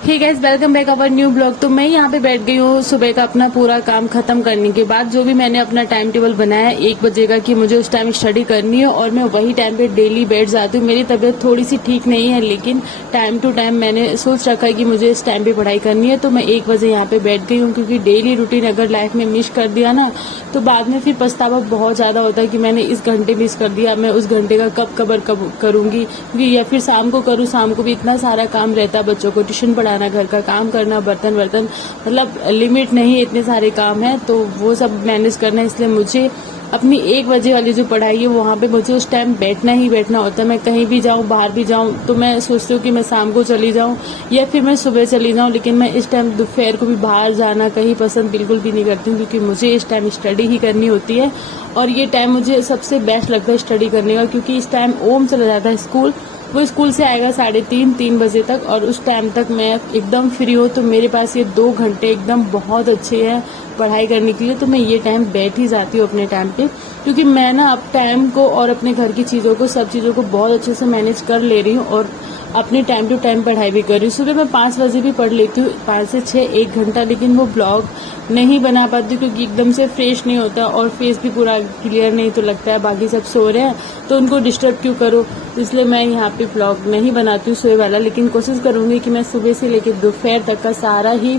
Hey guys, welcome back our new blog. तो मैं यहाँ पे बैठ गई हूँ सुबह का अपना पूरा काम खत्म करने के बाद। जो भी मैंने अपना टाइम टेबल बनाया 1 बजे का कि मुझे उस टाइम स्टडी करनी है और मैं वही टाइम पे डेली बैठ जाती हूँ। मेरी तबीयत थोड़ी सी ठीक नहीं है, लेकिन टाइम टू टाइम मैंने सोच रखा है कि मुझे इस टाइम पे पढ़ाई करनी है। तो मैं 1 बजे यहाँ पे बैठ गई हूँ, क्योंकि डेली रूटीन अगर लाइफ में मिस कर दिया ना तो बाद में फिर पछतावा बहुत ज्यादा होता है कि मैंने इस घंटे मिस कर दिया, मैं उस घंटे का कब करूंगी। क्योंकि या फिर शाम को करूँ, शाम को भी इतना सारा काम रहता है, बच्चों को ट्यूशन पढ़ाना, घर का काम करना, बर्तन मतलब लिमिट नहीं है, इतने सारे काम हैं तो वो सब मैनेज करना है। इसलिए मुझे अपनी 1 बजे वाली जो पढ़ाई है वहाँ पे मुझे उस टाइम बैठना ही बैठना होता है। मैं कहीं भी जाऊँ, बाहर भी जाऊँ, तो मैं सोचती हूँ कि मैं शाम को चली जाऊँ या फिर मैं सुबह चली जाऊँ, लेकिन मैं इस टाइम दोपहर को भी बाहर जाना कहीं पसंद बिल्कुल भी नहीं करती हूँ, क्योंकि मुझे इस टाइम स्टडी ही करनी होती है। और ये टाइम मुझे सबसे बेस्ट लगता है स्टडी करने का, क्योंकि इस टाइम ओम चला जाता है स्कूल। वो स्कूल से आएगा 3:30 बजे तक, और उस टाइम तक मैं एकदम फ्री हूँ। तो मेरे पास ये 2 घंटे एकदम बहुत अच्छे हैं पढ़ाई करने के लिए। तो मैं ये टाइम बैठ ही जाती हूँ अपने टाइम पे, क्योंकि मैं ना अब टाइम को और अपने घर की चीज़ों को, सब चीज़ों को बहुत अच्छे से मैनेज कर ले रही हूँ और अपनी टाइम टू टाइम पढ़ाई भी कर रही हूँ। सुबह मैं 5 बजे भी पढ़ लेती हूँ, 5 से 6 1 घंटा, लेकिन वो ब्लॉग नहीं बना पाती क्योंकि एकदम से फ्रेश नहीं होता और फेस भी पूरा क्लियर नहीं तो लगता है बाकी सब सो रहे हैं तो उनको डिस्टर्ब क्यों करो। इसलिए मैं यहाँ पे ब्लॉग नहीं बनाती हूँ सुबह वाला, लेकिन कोशिश करूंगी कि मैं सुबह से लेकर दोपहर तक का सारा ही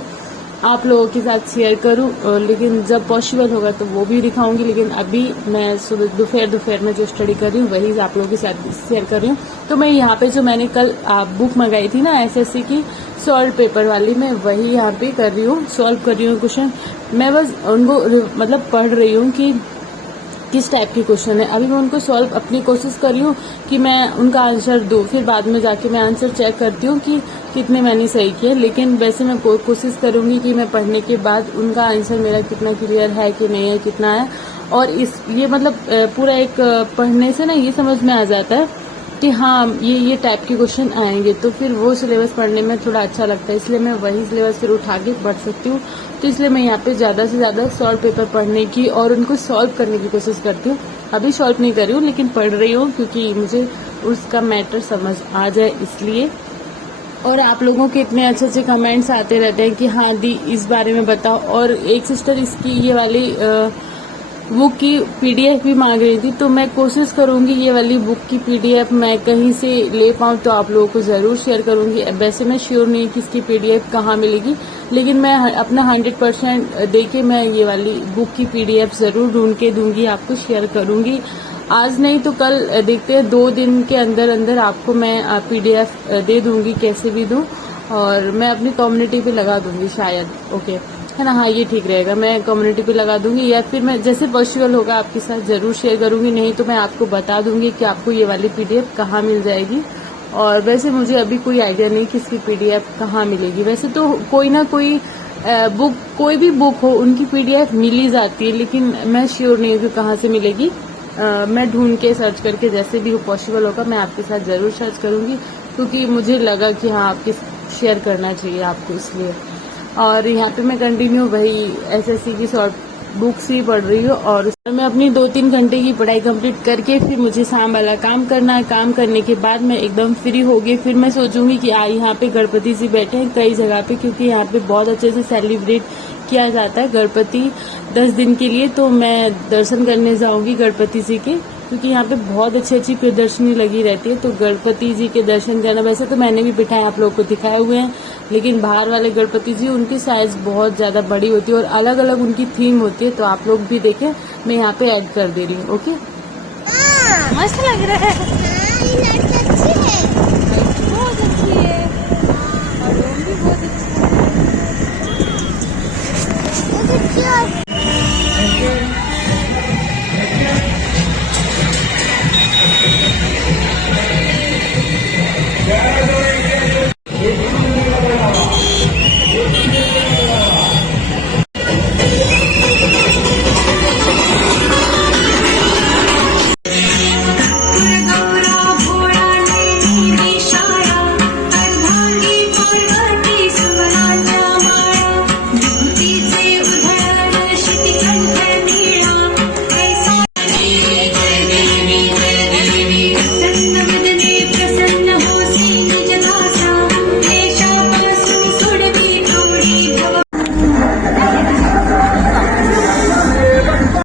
आप लोगों के साथ शेयर करूं, लेकिन जब पॉसिबल होगा तो वो भी दिखाऊंगी। लेकिन अभी मैं सुबह दोपहर में जो स्टडी कर रही हूँ वही आप लोगों के साथ शेयर कर रही हूँ। तो मैं यहाँ पे जो मैंने कल बुक मंगाई थी ना एसएससी की सॉल्व पेपर वाली, मैं वही यहाँ पे कर रही हूँ, सॉल्व कर रही हूँ क्वेश्चन। मैं बस उनको मतलब पढ़ रही हूँ कि किस टाइप की क्वेश्चन है। अभी मैं उनको सॉल्व अपनी कोशिश कर रही हूँ कि मैं उनका आंसर दूँ, फिर बाद में जाके मैं आंसर चेक करती हूँ कि कितने मैंने सही किए। लेकिन वैसे मैं कोशिश करूंगी कि मैं पढ़ने के बाद उनका आंसर मेरा कितना क्लियर है कि नहीं है, कितना है। और ये मतलब पूरा एक पढ़ने से ना ये समझ में आ जाता है कि हाँ ये टाइप के क्वेश्चन आएंगे, तो फिर वो सिलेबस पढ़ने में थोड़ा अच्छा लगता है। इसलिए मैं वही सिलेबस फिर उठा के पढ़ सकती हूँ। तो इसलिए मैं यहाँ पे ज़्यादा से ज़्यादा सॉल्व पेपर पढ़ने की और उनको सॉल्व करने की कोशिश करती हूँ। अभी सॉल्व नहीं कर रही हूँ, लेकिन पढ़ रही हूँ, क्योंकि मुझे उसका मैटर समझ आ जाए इसलिए। और आप लोगों के इतने अच्छे अच्छे कमेंट्स आते रहते हैं कि हाँ दी इस बारे में बताओ। और एक सिस्टर इसकी ये वाली बुक की पीडीएफ भी मांग रही थी, तो मैं कोशिश करूंगी ये वाली बुक की पीडीएफ मैं कहीं से ले पाऊँ तो आप लोगों को ज़रूर शेयर करूंगी। वैसे मैं श्योर नहीं कि इसकी पीडीएफ कहाँ मिलेगी, लेकिन मैं अपना 100% देके मैं ये वाली बुक की पीडीएफ ज़रूर ढूंढ के दूंगी, आपको शेयर करूंगी। आज नहीं तो कल देखते हैं, 2 दिन के अंदर अंदर आपको मैं पीडीएफ दे दूंगी, कैसे भी दूं। और मैं अपनी कम्युनिटी पे लगा दूंगी शायद, ओके है ना, हाँ ये ठीक रहेगा, मैं कम्युनिटी पे लगा दूंगी या फिर मैं जैसे पॉसिबल होगा आपके साथ जरूर शेयर करूंगी। नहीं तो मैं आपको बता दूंगी कि आपको ये वाली पीडीएफ कहाँ मिल जाएगी। और वैसे मुझे अभी कोई आइडिया नहीं कि इसकी पीडीएफ कहाँ मिलेगी। वैसे तो कोई ना कोई बुक, कोई भी बुक हो उनकी पीडीएफ मिल ही जाती है, लेकिन मैं श्योर नहीं हूँ कि कहाँ से मिलेगी। मैं ढूंढ के सर्च करके जैसे भी पॉसिबल होगा मैं आपके साथ जरूर सर्च करूंगी, क्योंकि मुझे लगा कि हाँ आपके शेयर करना चाहिए आपको, इसलिए। और यहाँ पे मैं कंटिन्यू वही एसएससी की शॉर्ट बुक्स ही पढ़ रही हूँ। और मैं अपनी 2-3 घंटे की पढ़ाई कंप्लीट करके फिर मुझे शाम वाला काम करना है। काम करने के बाद मैं एकदम फ्री हो गई, फिर मैं सोचूंगी कि यहाँ पे गणपति जी बैठे हैं कई जगह पे, क्योंकि यहाँ पे बहुत अच्छे से सेलिब्रेट किया जाता है गणपति 10 दिन के लिए। तो मैं दर्शन करने जाऊंगी गणपति जी के, क्योंकि यहाँ पे बहुत अच्छी अच्छी प्रदर्शनी लगी रहती है। तो गणपति जी के दर्शन करना, वैसे तो मैंने भी बिठाए आप लोगों को दिखाए हुए हैं, लेकिन बाहर वाले गणपति जी उनकी साइज बहुत ज्यादा बड़ी होती है और अलग अलग उनकी थीम होती है। तो आप लोग भी देखें, मैं यहाँ पे ऐड कर दे रही हूँ, ओके। मस्त लग रहा है।